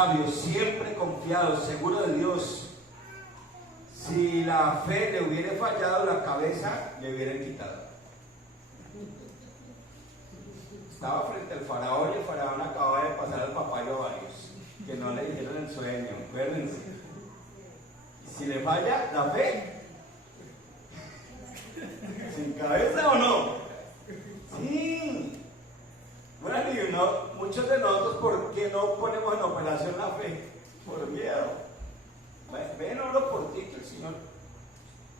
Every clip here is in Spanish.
sabio, siempre confiado, seguro de Dios. Si la fe le hubiera fallado, la cabeza le hubieran quitado. Estaba frente al faraón y el faraón acababa de pasar al papayo a varios que no le dijeron el sueño, acuérdense. Si le falla la fe, ¿sin cabeza o no? Sí. Bueno, y muchos de nosotros, ¿por qué no ponemos en operación la fe? Por miedo. Ven, oro por ti, que el Señor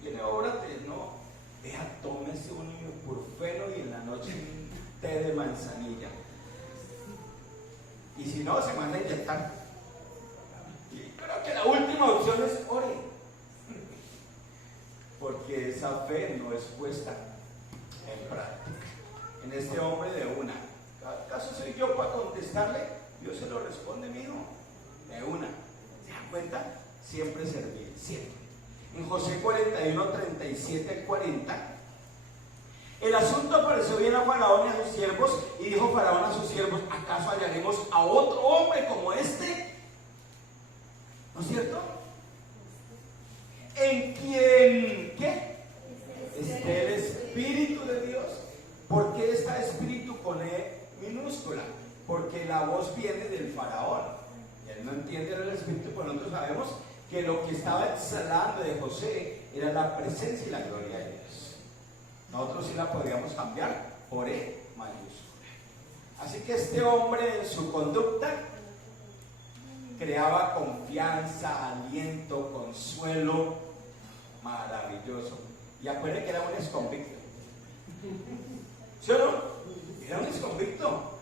viene, órate, no. Vea, tómese un ibuprofeno y en la noche un té de manzanilla. Y si no, se manda a inyectar. Y creo que la última opción es ore. Porque esa fe no es puesta en práctica. En este hombre de una. ¿Acaso soy yo para contestarle? Dios se lo responde, mijo. De una. ¿Se dan cuenta? Siempre servir, siempre. En Josué 41, 37 al 40, el asunto pareció bien a Faraón y a sus siervos, y dijo Faraón a sus siervos: ¿acaso hallaremos a otro hombre como este? ¿No es cierto? En quien, ¿qué? Esté el Espíritu de Dios. ¿Por qué está Espíritu con E minúscula? Porque la voz viene del Faraón. Y él no entiende el Espíritu, pero nosotros sabemos que lo que estaba exhalando de José era la presencia y la gloria de Dios. Nosotros sí la podríamos cambiar por E mayúscula. Así que este hombre en su conducta creaba confianza, aliento, consuelo, maravilloso. Y acuérdense que era un exconvicto. ¿Sí o no? Era un exconvicto.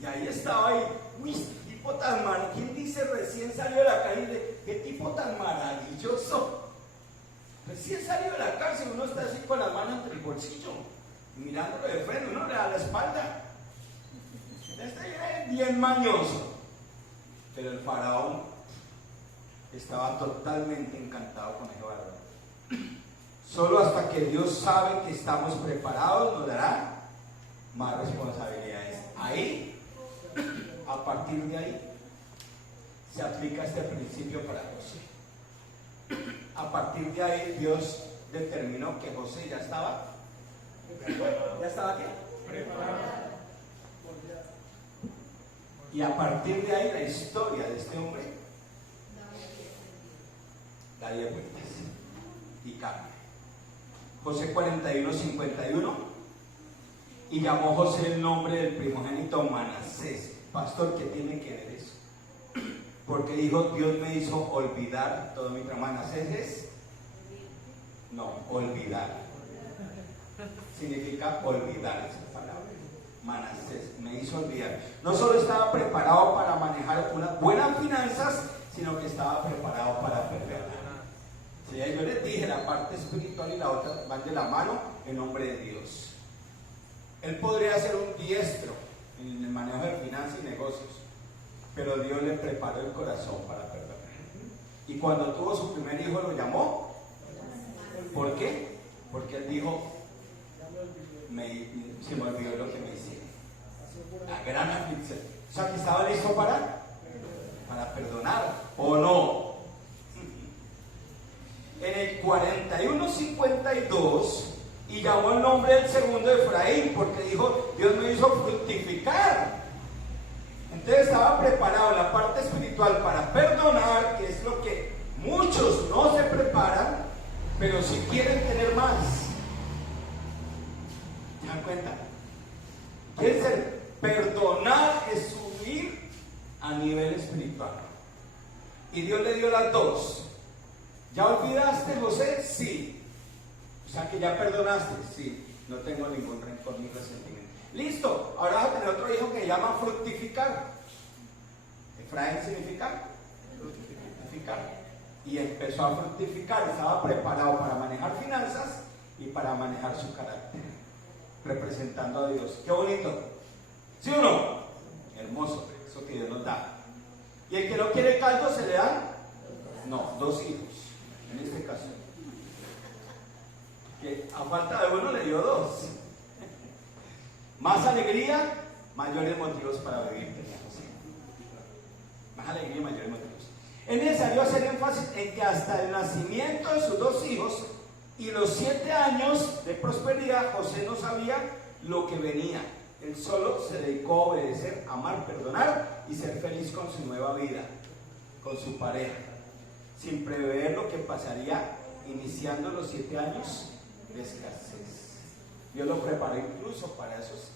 Y ahí estaba ahí, uy, tipo tan maravilloso. ¿Quién dice recién salió de la cárcel? ¿Qué tipo tan maravilloso? Recién salió de la cárcel, uno está así con las manos entre el bolsillo, mirándolo de frente, uno le da la espalda. Este era bien mañoso. Pero el faraón estaba totalmente encantado con ese varón. Solo hasta que Dios sabe que estamos preparados nos dará más responsabilidades. Ahí, a partir de ahí, se aplica este principio para José. A partir de ahí, Dios determinó que José ya estaba. ¿Ya estaba qué? Preparado. Y a partir de ahí, la historia de este hombre da 10 vueltas y cambia. José 41, 51. Y llamó José el nombre del primogénito Manasés. Pastor, ¿qué tiene que ver eso? Porque dijo: Dios me hizo olvidar todo mi trabajo. Manasés es, no, olvidar. Significa olvidar esa palabra. Manasés, me hizo olvidar. No solo estaba preparado para manejar unas buenas finanzas, sino que estaba preparado para perderla. Sí, yo les dije, la parte espiritual y la otra van de la mano en nombre de Dios. Él podría ser un diestro en el manejo de finanzas y negocios, pero Dios le preparó el corazón para perdonar. Y cuando tuvo su primer hijo lo llamó. ¿Por qué? Porque él dijo: se me olvidó lo que me hicieron. La gran aflicción. O sea, que estaba listo para perdonar, ¿o no? En el 41:52, y llamó el nombre del segundo Efraín, porque dijo: Dios me hizo fructificar. Entonces estaba preparado en la parte espiritual para perdonar, que es lo que muchos no se preparan, pero si quieren tener más. ¿Se dan cuenta? Quiere ser, perdonar es subir a nivel espiritual. Y Dios le dio las dos. ¿Ya olvidaste, José? Sí. O sea que ya perdonaste. Sí. No tengo ningún rencor ni resentimiento. Listo. Ahora vas a tener otro hijo que se llama fructificar. Efraín significa fructificar. Y empezó a fructificar. Estaba preparado para manejar finanzas y para manejar su carácter, representando a Dios. Qué bonito. ¿Sí o no? Hermoso. Eso que Dios nos da. Y el que no quiere caldo, ¿se le dan? No, 2 hijos. En este caso, que a falta de uno le dio 2. Más alegría, mayores motivos para vivir. más alegría y mayores motivos. Es necesario hacer énfasis en que hasta el nacimiento de sus 2 hijos y los 7 años de prosperidad, José no sabía lo que venía. Él solo se dedicó a obedecer, amar, perdonar y ser feliz con su nueva vida, con su pareja, sin prever lo que pasaría iniciando los 7 años de escasez. Dios lo preparó incluso para esos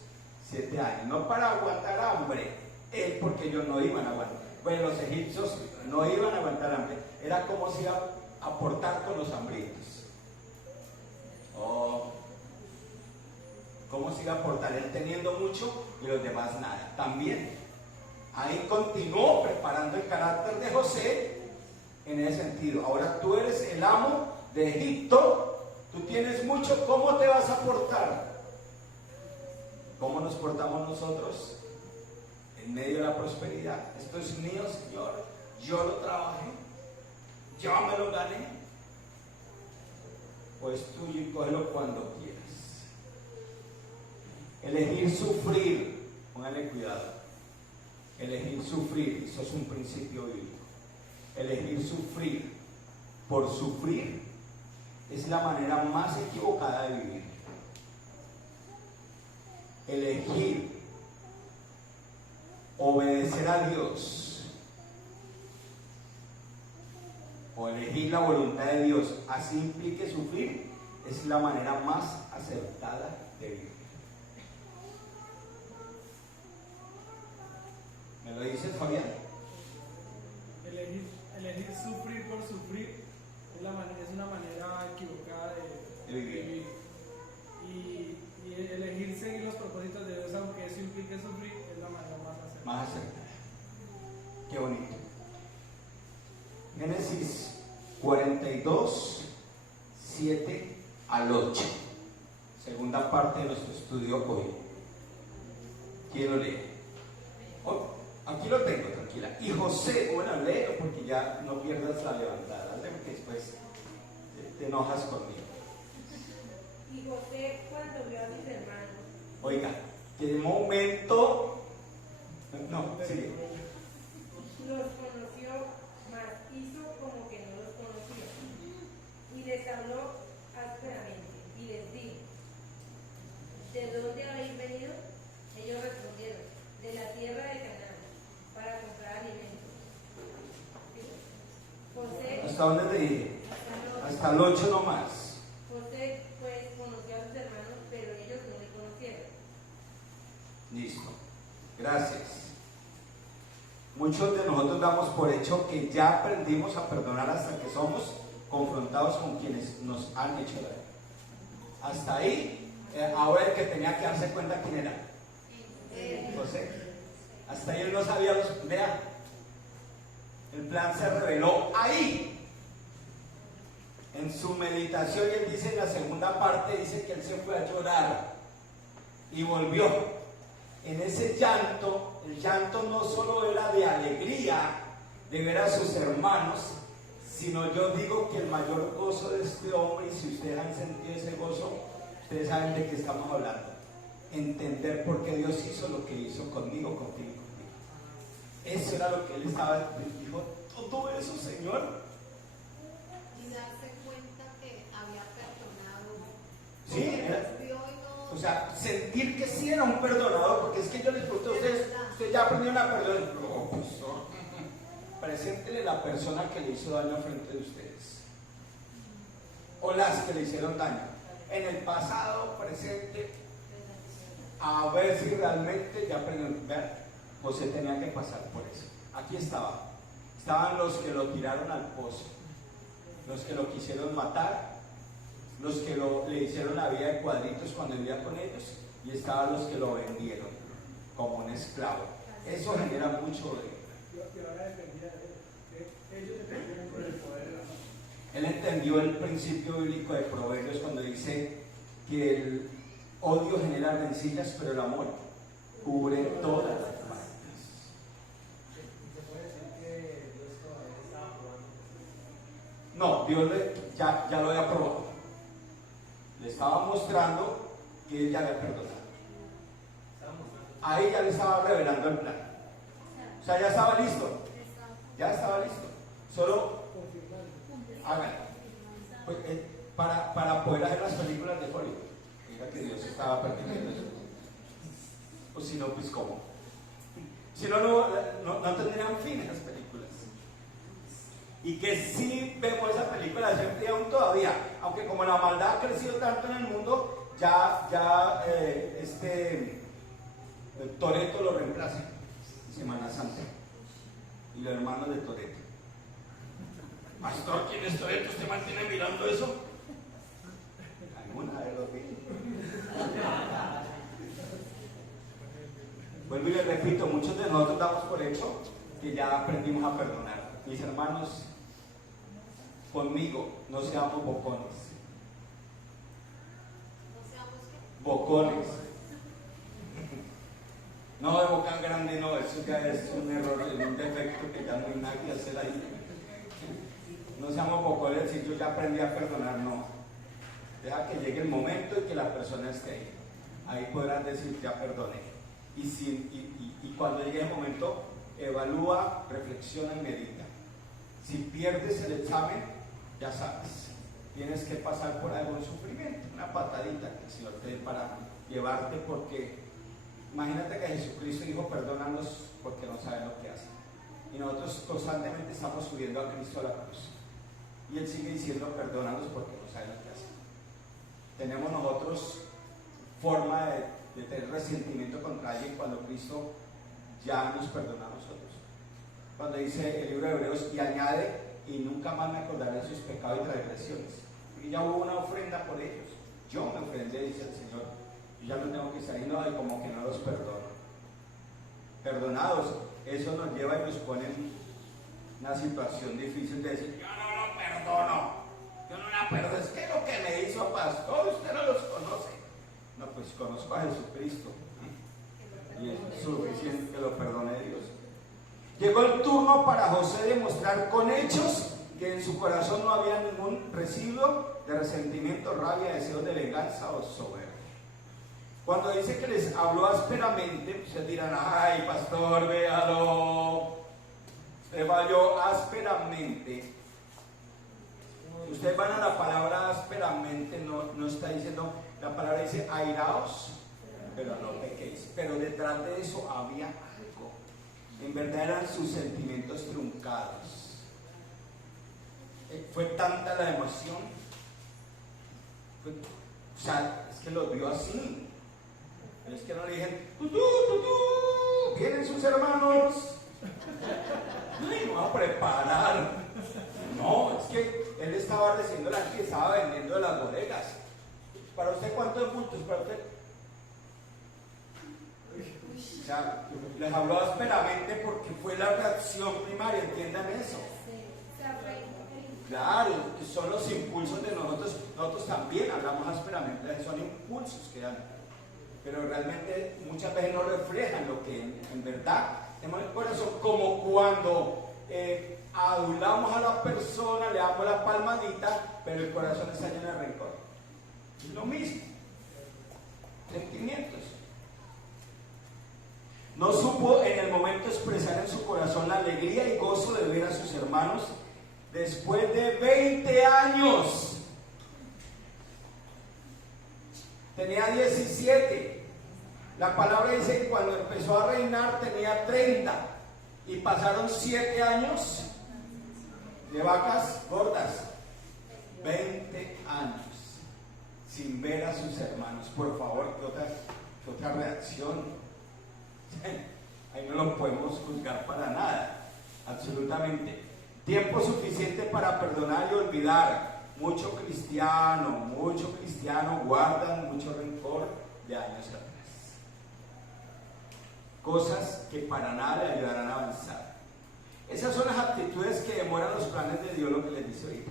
7 años, no para aguantar hambre, él, porque ellos no iban a aguantar. Bueno, los egipcios no iban a aguantar hambre, era como si iba a portar con los hambrientos. ¿Cómo se iba a portar? Él teniendo mucho y los demás nada. También ahí continuó preparando el carácter de José en ese sentido. Ahora tú eres el amo de Egipto, tú tienes mucho, ¿cómo te vas a portar? ¿Cómo nos portamos nosotros en medio de la prosperidad? Esto es mío, Señor, yo lo trabajé, yo me lo gané. Pues tuyo y cógelo cuando quieras. Elegir sufrir, póngale cuidado. Elegir sufrir, eso es un principio bíblico. Elegir sufrir por sufrir es la manera más equivocada de vivir. Elegir obedecer a Dios o elegir la voluntad de Dios, así implique sufrir, es la manera más acertada de vivir. ¿Me lo dices, Fabián? Elegir sufrir por sufrir es una manera equivocada de vivir. Y elegir seguir los propósitos de Dios, aunque eso implique sufrir, es la manera más acertada. Qué bonito. Génesis 42, 7 al 8. Segunda parte de nuestro estudio hoy. ¿Quién lo lee? Aquí lo tengo, tranquila. Y José, bueno, léelo porque ya no pierdas la levantada, porque después te enojas conmigo. Y José, cuando vio a sus hermanos, oiga, que de momento, no, sigue. Los conoció, mas hizo como que no los conocía. Y les habló ásperamente y les dijo: ¿de dónde habéis venido? Ellos respondieron: de la tierra de Canaán, para comprar alimentos. José, ¿hasta dónde te dije? Hasta el 8 nomás. José pues conoció a sus hermanos, pero ellos no le conocieron. Listo, gracias. Muchos de nosotros damos por hecho que ya aprendimos a perdonar hasta que somos confrontados con quienes nos han hecho daño. Hasta ahí, ahora el que tenía que darse cuenta quién era. José. Hasta ahí él no sabía vea, el plan se reveló ahí. En su meditación, y él dice en la segunda parte, dice que él se fue a llorar y volvió. En ese llanto, el llanto no solo era de alegría de ver a sus hermanos, sino yo digo que el mayor gozo de este hombre, y si ustedes han sentido ese gozo, ustedes saben de qué estamos hablando. Entender por qué Dios hizo lo que hizo conmigo, contigo. Eso era lo que él estaba, dijo, todo eso, Señor. Y darse cuenta que había perdonado. Sí, o sea, sentir que sí era un perdonador, porque es que yo les pregunto a ustedes, ¿ustedes ya aprendieron a perdonar? No, pues no. Preséntele la persona que le hizo daño frente de ustedes, o las que le hicieron daño. En el pasado, presente, a ver si realmente ya aprendieron. Vean, José tenía que pasar por eso. Aquí estaban los que lo tiraron al pozo, los que lo quisieron matar, los que le hicieron la vida de cuadritos cuando vivía con ellos, y estaban los que lo vendieron como un esclavo. Eso genera mucho odio. Él entendió el principio bíblico de Proverbios cuando dice que el odio genera rencillas, pero el amor cubre todas las faltas. ¿Se puede decir que Dios todavía estaba probando? No, Dios ya lo había probado. Le estaba mostrando que él ya había perdonado. Ahí ya le estaba revelando el plan. O sea, ya estaba listo. Ya estaba listo. Solo Confirmando. háganlo. Pues, para poder hacer las películas de Hollywood. Mira que Dios estaba permitiendo eso. O si no, pues ¿cómo? Si no, no tendrían fin las películas. Y que si vemos esa película siempre aún todavía, aunque como la maldad ha crecido tanto en el mundo, Toretto lo reemplaza en Semana Santa. Y los hermanos de Toretto. Pastor, ¿quién es Toretto? ¿Usted mantiene mirando eso? Alguna vez lo vi. Vuelvo y les repito, muchos de nosotros damos por hecho que ya aprendimos a perdonar. Mis hermanos, conmigo no seamos bocones. ¿No seamos qué? Bocones. No de boca grande, no, eso ya es un error, un defecto que ya no hay nada que hacer ahí. No seamos bocones, si yo ya aprendí a perdonar, no. Deja que llegue el momento y que la persona esté ahí. Ahí podrán decir, ya perdoné. Y cuando llegue el momento, evalúa, reflexiona y medita. Si pierdes el examen, ya sabes, tienes que pasar por algún sufrimiento, una patadita que el Señor te dé para llevarte, porque imagínate que Jesucristo dijo, perdónanos porque no saben lo que hacen. Y nosotros constantemente estamos subiendo a Cristo a la cruz. Y Él sigue diciendo, perdónanos porque no saben lo que hacen. Tenemos nosotros forma de tener resentimiento contra alguien cuando Cristo ya nos perdona a nosotros. Cuando dice el libro de Hebreos, y añade, y nunca más me acordaré de sus pecados y transgresiones. Y ya hubo una ofrenda por ellos. Yo me ofrendé, dice el Señor. Yo ya no tengo que salir, no, y como que no los perdono. Perdonados, eso nos lleva y nos pone en una situación difícil de decir, yo no lo perdono, yo no la perdono. Es que lo que me hizo pastor, usted no los conoce. No, pues conozco a Jesucristo. Y es suficiente que lo perdone Dios. Llegó el turno para José de mostrar con hechos que en su corazón no había ningún residuo de resentimiento, rabia, deseo de venganza o soberbia. Cuando dice que les habló ásperamente, se dirán, ay pastor, véalo, usted falló ásperamente. Si ustedes van a la palabra ásperamente, no está diciendo, la palabra dice airaos, pero no pequéis. Pero detrás de eso había algo. En verdad eran sus sentimientos truncados. Fue tanta la emoción. O sea, es que los vio así. Pero es que no le dijeron, tutú, vienen sus hermanos. Ay, me voy a preparar. No, es que él estaba recibiendo la que estaba vendiendo de las bodegas. ¿Para usted cuántos puntos? ¿Para usted? O sea, les habló ásperamente porque fue la reacción primaria, entiendan eso. Claro, son los impulsos de nosotros. Nosotros también hablamos ásperamente, son impulsos que dan. Pero realmente muchas veces no reflejan lo que en verdad tenemos en el corazón, como cuando adulamos a la persona, le damos la palmadita, pero el corazón está lleno de rencor. Es lo mismo. Sentimientos. No supo en el momento expresar en su corazón la alegría y gozo de ver a sus hermanos después de 20 años. Tenía 17. La palabra dice que cuando empezó a reinar tenía 30. Y pasaron 7 años de vacas gordas. 20 años sin ver a sus hermanos. Por favor, ¿qué otra reacción? Ahí no lo podemos juzgar para nada, absolutamente. Tiempo suficiente para perdonar y olvidar. Mucho cristiano guardan mucho rencor de años atrás. Cosas que para nada le ayudarán a avanzar. Esas son las actitudes que demoran los planes de Dios, lo que les dice ahorita.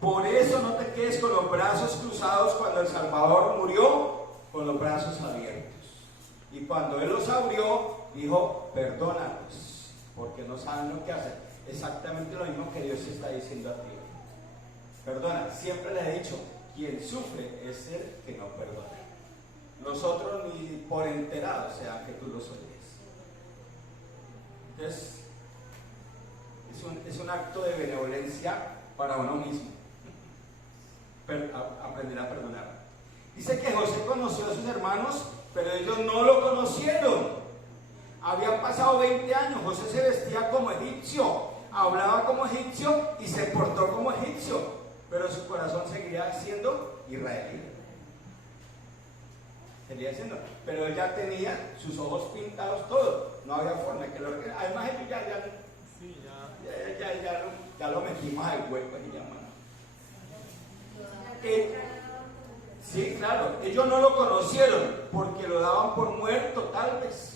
Por eso no te quedes con los brazos cruzados cuando el Salvador murió, con los brazos abiertos. Y cuando Él los abrió, dijo, perdónalos, porque no saben lo que hacen. Exactamente lo mismo que Dios está diciendo a ti. Perdona, siempre le he dicho, quien sufre es el que no perdona. Nosotros ni por enterados, sea que tú los oyes. Entonces, es un acto de benevolencia para uno mismo. Aprender a perdonar. Dice que José conoció a sus hermanos, pero ellos no lo conocieron. Habían pasado 20 años. José se vestía como egipcio, hablaba como egipcio y se portó como egipcio, pero su corazón seguía siendo israelí. Seguía siendo, pero él ya tenía sus ojos pintados, todo. No había forma de que lo requiriera. Además, ellos ya lo metimos al hueco y ya, mano. Sí, claro, ellos no lo conocieron porque lo daban por muerto, tal vez.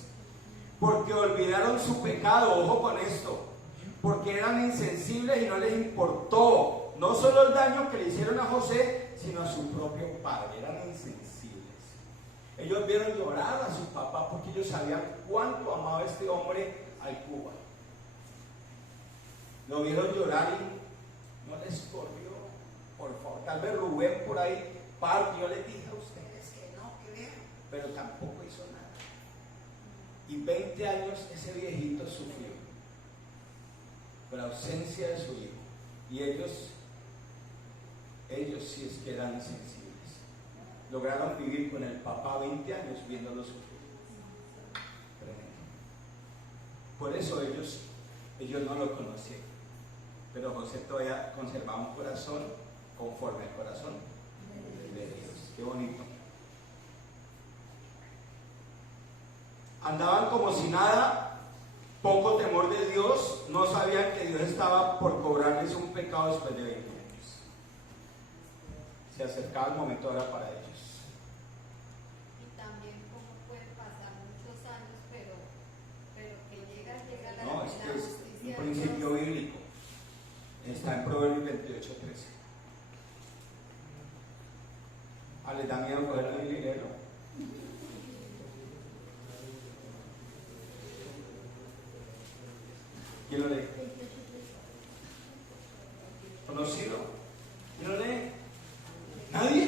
Porque olvidaron su pecado, ojo con esto. Porque eran insensibles y no les importó no solo el daño que le hicieron a José, sino a su propio padre. Eran insensibles. Ellos vieron llorar a su papá porque ellos sabían cuánto amaba este hombre al Cuba. Lo vieron llorar y no les corrió, por favor. Tal vez Rubén por ahí parte, yo les dije a ustedes que no, que vean, pero tampoco hizo nada. Y 20 años ese viejito sufrió por la ausencia de su hijo. Y ellos sí es que eran insensibles. Lograron vivir con el papá 20 años viéndolo sufrir. Por eso ellos no lo conocieron. Pero José todavía conservaba un corazón conforme al corazón de Dios. Qué bonito. Andaban como si nada, poco temor de Dios, no sabían que Dios estaba por cobrarles un pecado después de 20 años. Se acercaba el momento ahora para ellos. Y también cómo pueden pasar muchos años, pero que llega la No, es que es justicia un principio de Dios. bíblico. Está en Proverbios 28:13. ¿Les da miedo coger la Biblia y leerlo? ¿Quién lo lee? ¿Conocido? ¿Quién lo lee? ¿Nadie?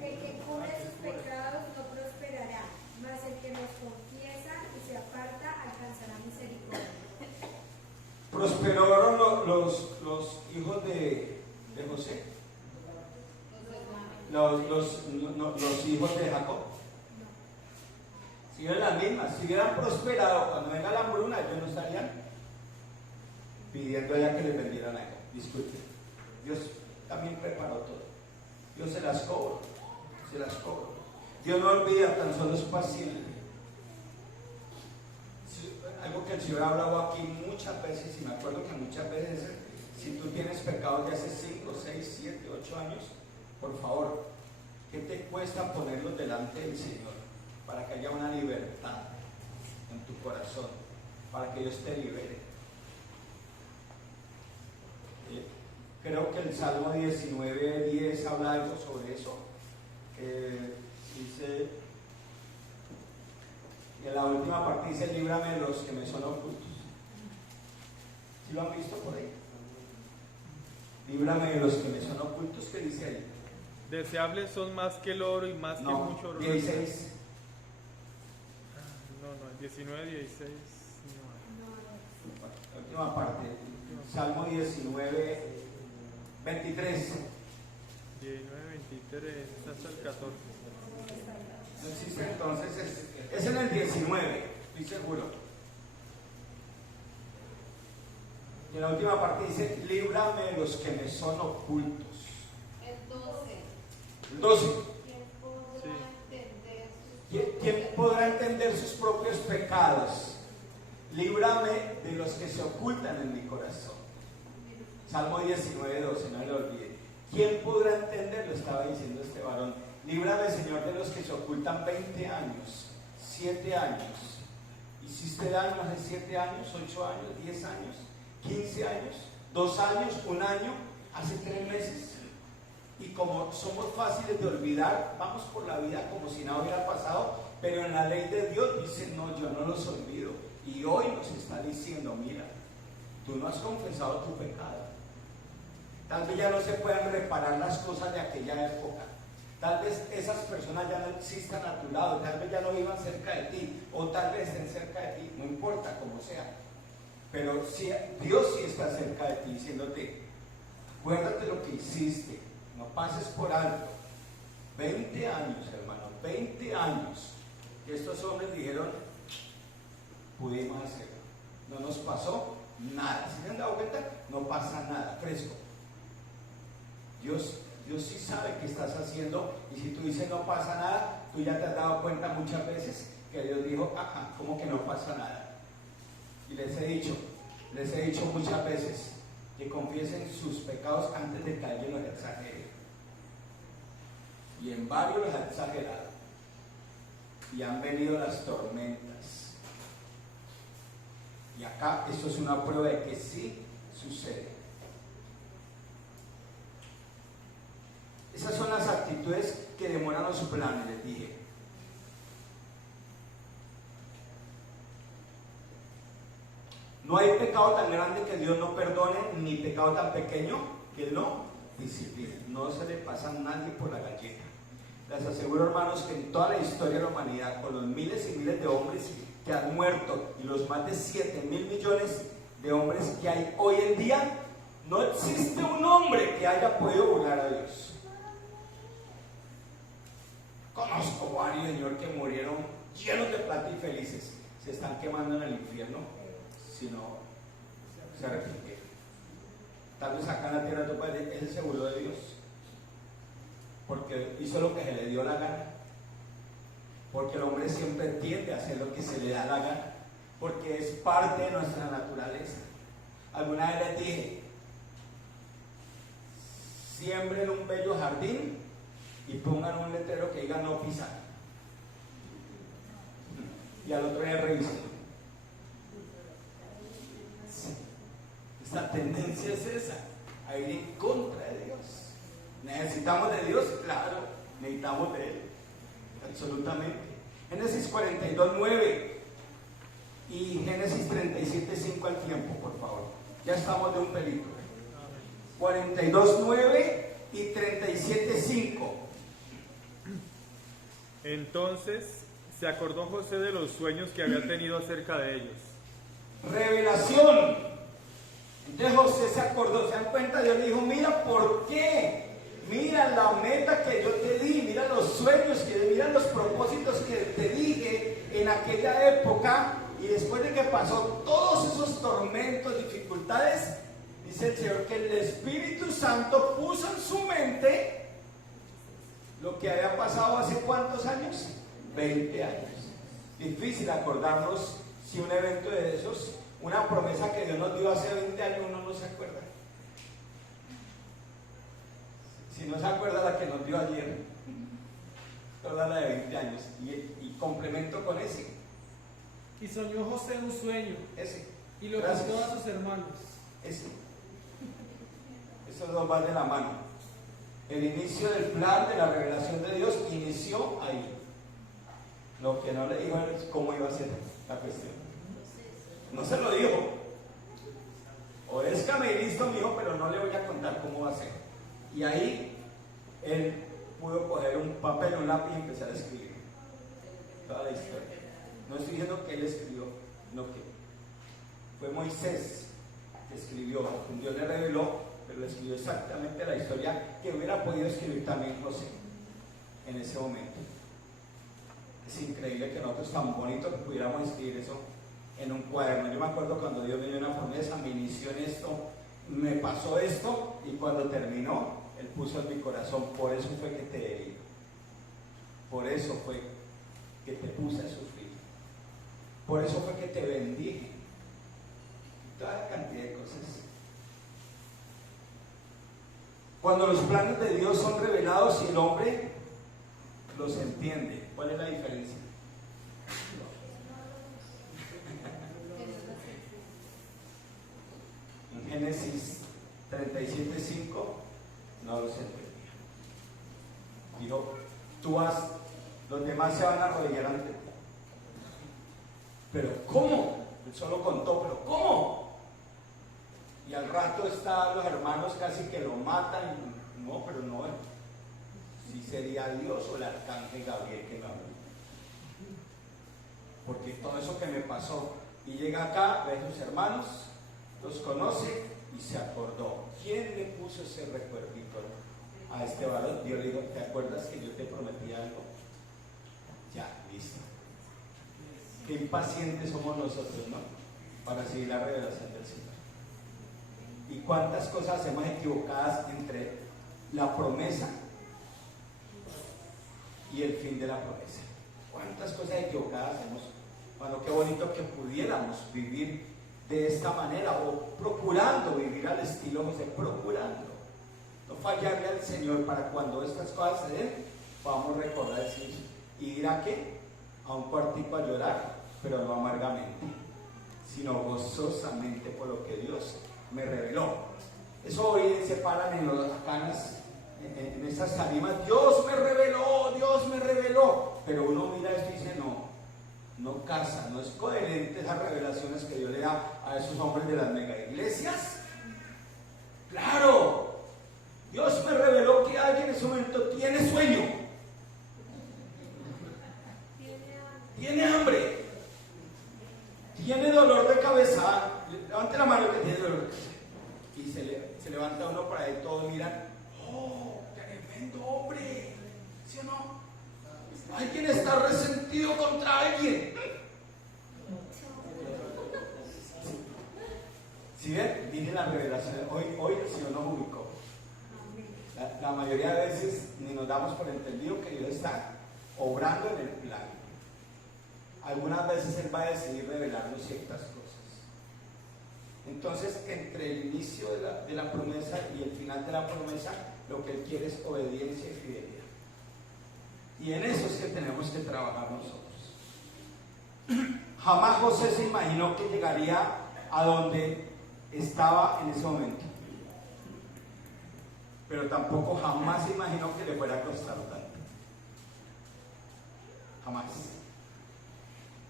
El que cubre sus pecados no prosperará, mas el que los confiesa y se aparta alcanzará misericordia. Prosperaron los hijos de José, los hijos de Jacob. Siguieron las mismas. Si hubieran prosperado cuando venga la hambruna, ellos no estarían pidiendo ya que les vendieran algo. Disculpen. Dios también preparó todo. Dios se las cobra. Dios no olvida, tan solo es paciente. Algo que el Señor ha hablado aquí muchas veces, y me acuerdo que muchas veces, si tú tienes pecados de hace 5, 6, 7, 8 años, por favor, ¿qué te cuesta ponerlos delante del Señor? Para que haya una libertad en tu corazón, para que Dios te libere. Creo que el Salmo 19:10 habla algo sobre eso. Dice, y en la última parte dice, líbrame de los que me son ocultos. ¿Sí lo han visto por ahí? Líbrame de los que me son ocultos. ¿Qué dice ahí? Deseables son más que el oro y más que mucho oro. 16. No, 19, 16. La última parte. Salmo 19, 23. 19, 23, hasta el 14. No existe entonces, es en el 19, estoy seguro. Y en la última parte dice, líbrame de los que me son ocultos. El 12. El 12. ¿Quién podrá entender sus ¿Quién podrá entender sus propios pecados? Líbrame de los que se ocultan en mi corazón. Salmo 19, 12, no lo olvide. ¿Quién podrá entender? Lo estaba diciendo este varón. Líbrame, Señor, de los que se ocultan 20 años, 7 años. ¿Hiciste daño hace 7 años, 8 años, 10 años, 15 años, 2 años, 1 año, hace 3 meses? Y como somos fáciles de olvidar, vamos por la vida como si nada hubiera pasado, pero en la ley de Dios dice, no, yo no los olvido. Y hoy nos está diciendo, mira, tú no has confesado tu pecado. Tal vez ya no se puedan reparar las cosas de aquella época, Tal vez esas personas ya no existan a tu lado, tal vez ya no vivan cerca de ti, o tal vez estén cerca de ti, no importa cómo sea. Pero si, Dios sí está cerca de ti diciéndote, acuérdate lo que hiciste, no pases por alto. 20 años, hermano, 20 años que estos hombres dijeron, pudimos hacerlo. No nos pasó nada. ¿Se han dado cuenta? No pasa nada, fresco. Dios sí sabe qué estás haciendo, y si tú dices no pasa nada, tú ya te has dado cuenta muchas veces que Dios dijo, ajá, ¿cómo que no pasa nada? Y les he dicho muchas veces que confiesen sus pecados antes de que alguien los exagere. Y en varios los ha exagerado. Y han venido las tormentas. Y acá esto es una prueba de que sí sucede. Esas son las actitudes que demoran los planes, les dije. No hay pecado tan grande que Dios no perdone, ni pecado tan pequeño que Él no discipline. No se le pasa a nadie por la galleta. Les aseguro, hermanos, que en toda la historia de la humanidad, con los miles y miles de hombres que han muerto y los más de 7.000 millones de hombres que hay hoy en día, no existe un hombre que haya podido burlar a Dios. Conozco varios, Señor, que murieron llenos de plata y felices. Se están quemando en el infierno si no se arrepintieron. Tal vez acá en la tierra de tu Padre, Él se burló de Dios porque hizo lo que se le dio la gana, porque el hombre siempre tiende a hacer lo que se le da la gana, porque es parte de nuestra naturaleza. Alguna vez les dije, siembren un bello jardín y pongan un letrero que diga no pisar, y al otro día revisen. Esta tendencia es esa, a ir en contra de Dios. ¿Necesitamos de Dios? Claro, necesitamos de Él, absolutamente. Génesis 42:9 y Génesis 37:5 al tiempo, por favor. Ya estamos de un pelito. 42:9 y 37:5. Entonces se acordó José de los sueños que había tenido acerca de ellos. Revelación. Entonces José se acordó, se dan cuenta, Dios le dijo, mira por qué, mira la meta que yo te di, mira los sueños, mira los propósitos que te dije en aquella época, y después de que pasó todos esos tormentos, dificultades, dice el Señor que el Espíritu Santo puso en su mente lo que había pasado hace ¿cuántos años? 20 años. Difícil acordarnos si un evento de esos, una promesa que Dios nos dio hace 20 años, uno no se acuerda. Si no se acuerda la que nos dio ayer, toda la de 20 años. Y complemento con ese. Y soñó José un sueño. Ese. Y lo contó a sus hermanos. Ese. Esos dos van de la mano. El inicio del plan de la revelación de Dios inició ahí. Lo que no le dijo es cómo iba a ser la cuestión. No se lo dijo. Obedézcame y listo, mijo, pero no le voy a contar cómo va a ser. Y ahí él pudo coger un papel, un lápiz y empezar a escribir toda la historia. No estoy diciendo que él escribió, no, que fue Moisés que escribió. Dios le reveló, pero le escribió exactamente la historia que hubiera podido escribir también José en ese momento. Es increíble que nosotros, tan bonitos, que pudiéramos escribir eso en un cuaderno. Yo me acuerdo cuando Dios me dio una promesa, me inició en esto, me pasó esto, y cuando terminó, Él puso en mi corazón, por eso fue que te herí, por eso fue que te puse a sufrir, por eso fue que te bendije, y toda la cantidad de cosas. Cuando los planes de Dios son revelados y el hombre los entiende, ¿cuál es la diferencia? En Génesis 37:5 no los entendía. Dijo, los demás se van a arrodillar ante ti. Pero ¿cómo? Él solo contó, pero ¿cómo? Y al rato están los hermanos casi que lo matan. No, pero no, si sería Dios o el arcángel Gabriel que me habló. Porque todo eso que me pasó, y llega acá, ve a sus hermanos, los conoce y se acordó. ¿Quién le puso ese recuerdito a este varón? Yo le digo, ¿te acuerdas que yo te prometí algo? Ya, listo. Qué impacientes somos nosotros, ¿no? Para seguir la revelación del Señor. Y cuántas cosas hacemos equivocadas entre la promesa y el fin de la promesa. Cuántas cosas equivocadas hacemos. Bueno, qué bonito que pudiéramos vivir de esta manera, o procurando vivir al estilo José, procurando no fallarle al Señor, para cuando estas cosas se den, podamos recordar y ir a qué, a un cuartico a llorar, pero no amargamente, sino gozosamente por lo que Dios me reveló. Eso hoy se paran en las canas, en esas tarimas, Dios me reveló, pero uno mira esto y dice, no casa, no es coherente esas revelaciones que Dios le da a esos hombres de las mega iglesias. Claro, Dios me reveló que alguien en ese momento tiene sueño, tiene hambre, tiene dolor de cabeza. Levante la mano que tiene dolor de cabeza. Y se levanta uno para ahí, todos miran, oh, tremendo hombre, ¿sí o no? Alguien está resentido contra alguien. ¿Sí ven? Miren la revelación. Hoy el Señor nos ubicó. La mayoría de veces ni nos damos por entendido que Dios está obrando en el plan. Algunas veces Él va a decidir revelarnos ciertas cosas. Entonces, entre el inicio de la promesa y el final de la promesa, lo que Él quiere es obediencia y fidelidad. Y en eso es que tenemos que trabajar nosotros. Jamás José se imaginó que llegaría a donde estaba en ese momento. Pero tampoco jamás se imaginó que le fuera a costar tanto. Jamás.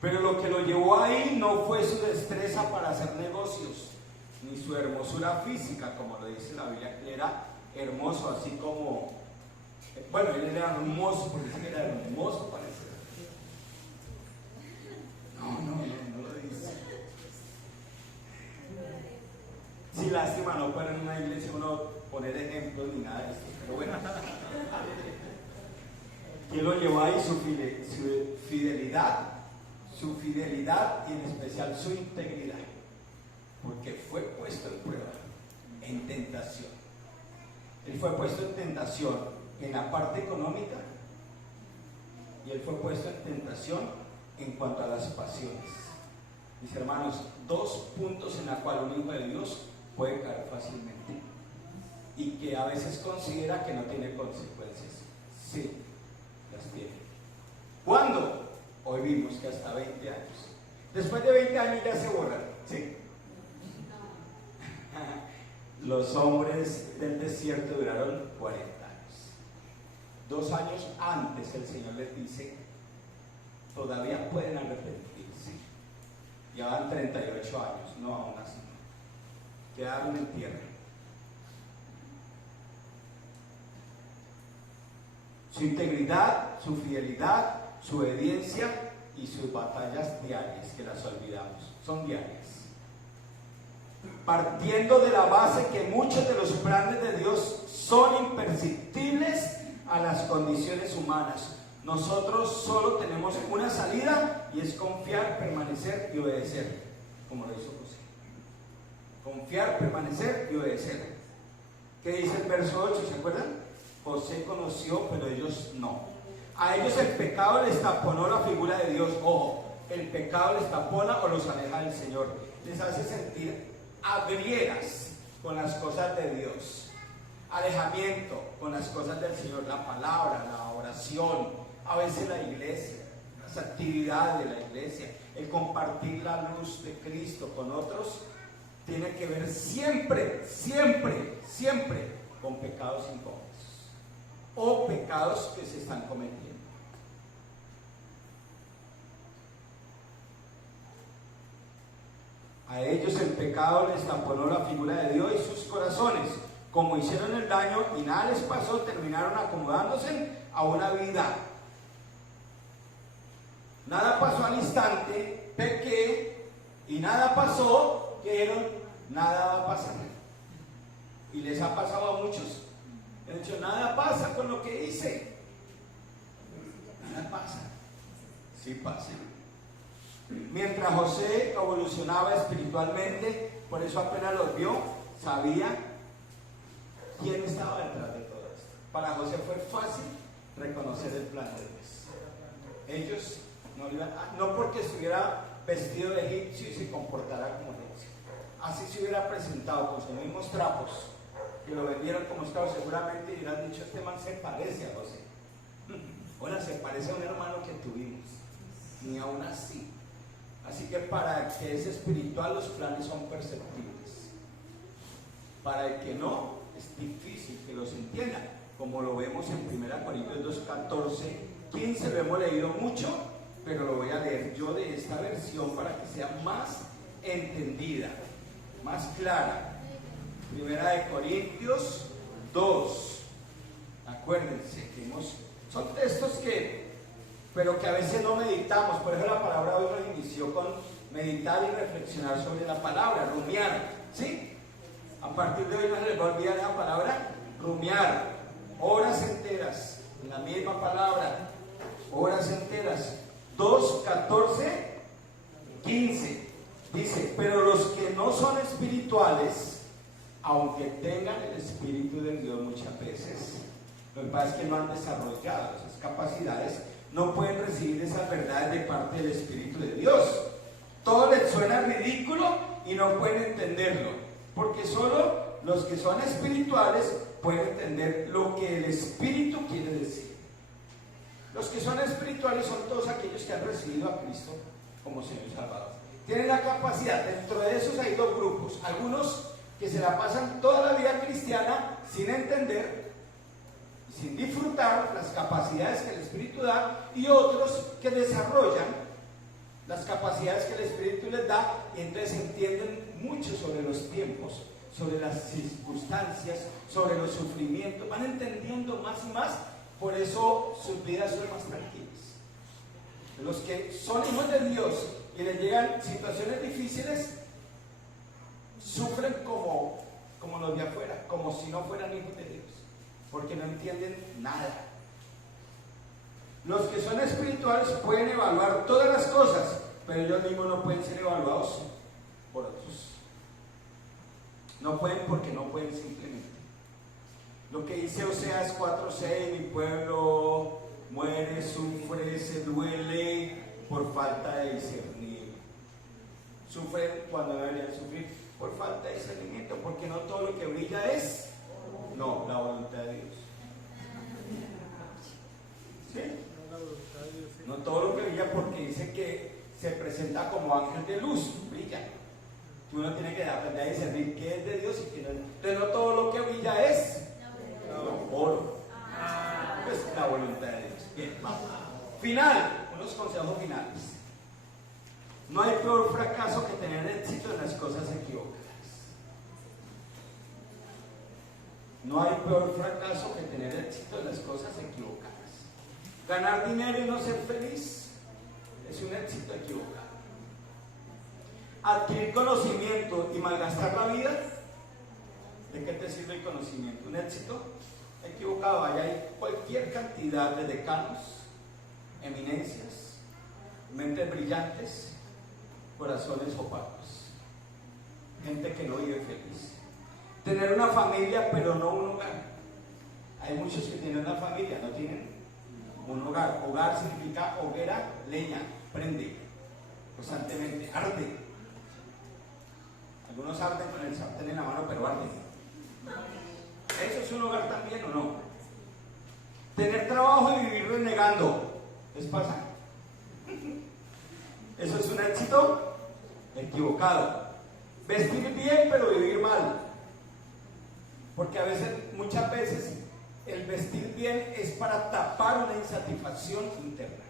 Pero lo que lo llevó ahí no fue su destreza para hacer negocios, ni su hermosura física, como lo dice la Biblia. Él era hermoso, así como... Bueno, él era hermoso, porque dice que era hermoso, parece. No lo dice. Sí, lástima no poner en una iglesia uno poner ejemplos ni nada de esto, pero bueno. ¿Quién lo llevó ahí? Su fidelidad y en especial su integridad, porque fue puesto en prueba, en tentación. Él fue puesto en tentación en la parte económica y él fue puesto en tentación en cuanto a las pasiones. Mis hermanos, dos puntos en los cuales un hijo de Dios puede caer fácilmente y que a veces considera que no tiene consecuencias. Sí, las tiene. ¿Cuándo? Hoy vimos que hasta 20 años. Después de 20 años ya se borran. Sí. Los hombres del desierto duraron 40 años. 2 años antes el Señor les dice, todavía pueden arrepentirse. Ya van 38 años, no aún así. Quedaron en tierra. Su integridad, su fidelidad, su obediencia y sus batallas diarias, que las olvidamos, son diarias. Partiendo de la base que muchos de los planes de Dios son imperceptibles a las condiciones humanas. Nosotros solo tenemos una salida y es confiar, permanecer y obedecer, como lo hizo José. Confiar, permanecer y obedecer. ¿Qué dice el verso 8? ¿Se acuerdan? José conoció, pero ellos no. A ellos el pecado les taponó la figura de Dios. Ojo, el pecado les tapona o los aleja del Señor. Les hace sentir agrieras con las cosas de Dios. Alejamiento con las cosas del Señor. La palabra, la oración, a veces la iglesia, las actividades de la iglesia, el compartir la luz de Cristo con otros, tiene que ver siempre con pecados incómodos o pecados que se están cometiendo. A ellos el pecado les taponó la figura de Dios y sus corazones como hicieron el daño y nada les pasó, terminaron acomodándose a una vida. Nada pasó al instante, pequé y nada pasó, que dijeron, nada va a pasar. Y les ha pasado a muchos. Han dicho, nada pasa con lo que hice. Nada pasa. Sí pasa. Mientras José evolucionaba espiritualmente, por eso apenas los vio, sabía quién estaba detrás de todo esto. Para José fue fácil reconocer el plan de Dios. Ellos no porque estuviera vestido de egipcio y se comportara como egipcio. Así se hubiera presentado con sus mismos trapos, que lo vendieron como esclavo, seguramente hubieran dicho, este man se parece a José. Ahora se parece a un hermano que tuvimos. Ni aún así. Así que para el que es espiritual los planes son perceptibles. Para el que no, es difícil que los entienda. Como lo vemos en 1 Corintios 2, 14, 15, lo hemos leído mucho, pero lo voy a leer yo de esta versión para que sea más entendida, más clara. 1 Corintios 2. Acuérdense que son textos pero que a veces no meditamos. Por eso la palabra hoy nos inició con meditar y reflexionar sobre la palabra, rumiar, ¿sí? A partir de hoy no se les va a olvidar la palabra rumiar, horas enteras, la misma palabra, horas enteras. 2, 14, 15, dice, pero los que no son espirituales, aunque tengan el Espíritu de Dios muchas veces, lo que pasa es que no han desarrollado esas capacidades, no pueden recibir esas verdades de parte del Espíritu de Dios. Todo les suena ridículo y no pueden entenderlo, porque solo los que son espirituales pueden entender lo que el Espíritu quiere decir. Los que son espirituales son todos aquellos que han recibido a Cristo como Señor y Salvador. Tienen la capacidad, dentro de esos hay dos grupos, algunos que se la pasan toda la vida cristiana sin entender, sin disfrutar las capacidades que el Espíritu da, y otros que desarrollan las capacidades que el Espíritu les da, y entonces entienden mucho sobre los tiempos, sobre las circunstancias, sobre los sufrimientos, van entendiendo más y más, por eso sus vidas son más tranquilas. Los que son hijos de Dios y les llegan situaciones difíciles, sufren como los de afuera, como si no fueran hijos de Dios, porque no entienden nada. Los que son espirituales pueden evaluar todas las cosas, pero ellos mismos no pueden ser evaluados por otros. No pueden porque no pueden simplemente. Lo que dice Oseas 4:6, mi pueblo muere, sufre, se duele por falta de discernir. Sufren cuando no deberían sufrir por falta de discernimiento, porque no todo lo que brilla es la voluntad de Dios. ¿Sí? No todo lo que brilla, porque dice que se presenta como ángel de luz, brilla. Uno tiene que aprender a discernir qué es de Dios y qué no es. Entonces no todo lo que brilla es oro. Pues la voluntad de Dios. Bien, vamos. Final, unos consejos finales. No hay peor fracaso que tener éxito en las cosas equivocadas. No hay peor fracaso que tener éxito en las cosas equivocadas. Ganar dinero y no ser feliz es un éxito equivocado. Adquirir conocimiento y malgastar la vida, ¿de qué te sirve el conocimiento? Un éxito equivocado. Allá hay cualquier cantidad de decanos, eminencias, mentes brillantes, corazones opacos, gente que no vive feliz. Tener una familia pero no un hogar. Hay muchos que tienen una familia, no tienen un hogar. Hogar significa hoguera, leña, prende constantemente, arde. Algunos arden con el sartén en la mano, pero arden. ¿Eso es un hogar también o no? Tener trabajo y vivir renegando, ¿les pasa? Eso es un éxito equivocado. Vestir bien pero vivir mal, porque muchas veces el vestir bien es para tapar una insatisfacción interna,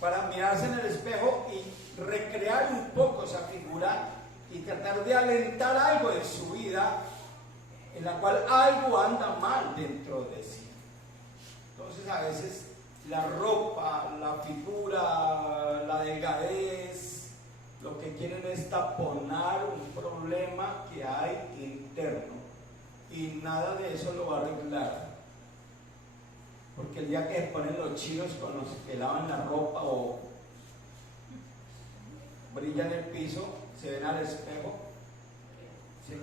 para mirarse en el espejo y recrear un poco esa figura y tratar de alentar algo de su vida en la cual algo anda mal dentro de sí. Entonces a veces la ropa, la figura, la delgadez, lo que quieren es taponar un problema que hay interno, y nada de eso lo va a arreglar, porque el día que se ponen los chinos con los que lavan la ropa o brillan el piso, se ven al espejo,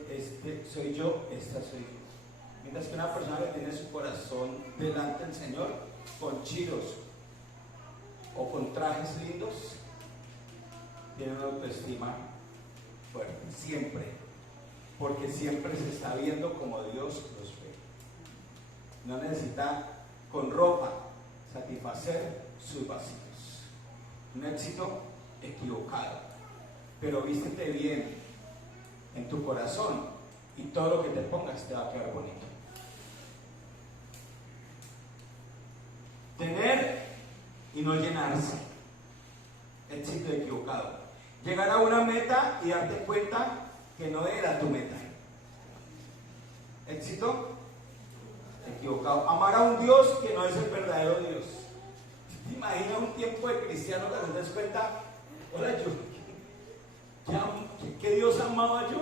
este soy yo, esta soy yo. Mientras que una persona que tiene su corazón delante del Señor, con chiros o con trajes lindos, tiene una autoestima fuerte, siempre, porque siempre se está viendo como Dios los ve. No necesita con ropa satisfacer sus vacíos. Un éxito equivocado, pero vístete bien en tu corazón y todo lo que te pongas te va a quedar bonito. Tener y no llenarse, éxito equivocado. Llegar a una meta y darte cuenta que no era tu meta, éxito equivocado. Amar a un Dios que no es el verdadero Dios. ¿Te imaginas un tiempo de cristiano que te das cuenta, hola, ¿qué Dios amaba yo?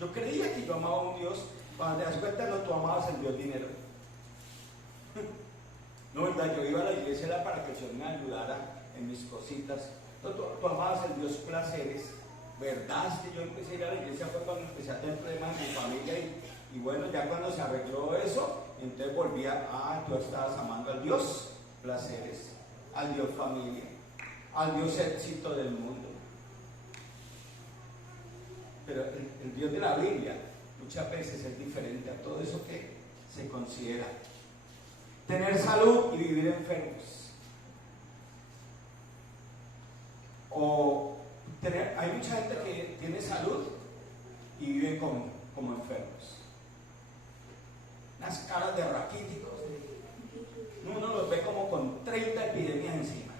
Yo creía que yo amaba a un Dios. Cuando te das cuenta, no, tú amabas el Dios dinero. No, verdad, yo iba a la iglesia era para que el Señor me ayudara en mis cositas. Tú amabas el Dios placeres. ¿Verdad? Es que yo empecé a ir a la iglesia fue cuando empecé a tener problemas en mi familia y bueno, ya cuando se arregló eso, entonces volvía, tú estabas amando al Dios placeres, al Dios familia, al Dios éxito del mundo. Pero el Dios de la Biblia muchas veces es diferente a todo eso que se considera. Tener salud y vivir enfermos. Hay mucha gente que tiene salud y vive como enfermos. Unas caras de raquíticos. Uno los ve como con 30 epidemias encima.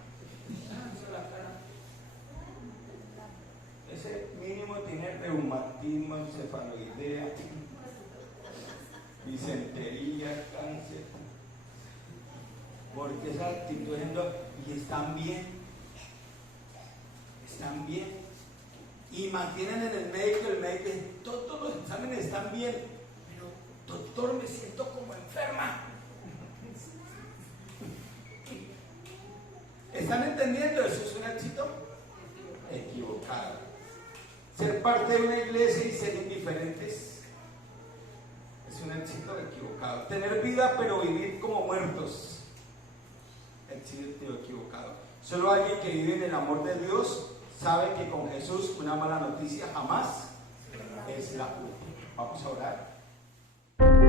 Ese mínimo tiene reumatismo, encefaloidea, disentería, cáncer. Porque esa actitud es y están bien. Están bien y mantienen en el médico dice, todos los exámenes están bien, pero doctor, me siento como enferma. ¿Están entendiendo? Eso es un éxito equivocado. Ser parte de una iglesia y ser indiferentes es un éxito equivocado. Tener vida pero vivir como muertos, éxito equivocado. Solo alguien que vive en el amor de Dios sabe que con Jesús una mala noticia jamás es la última. Vamos a orar.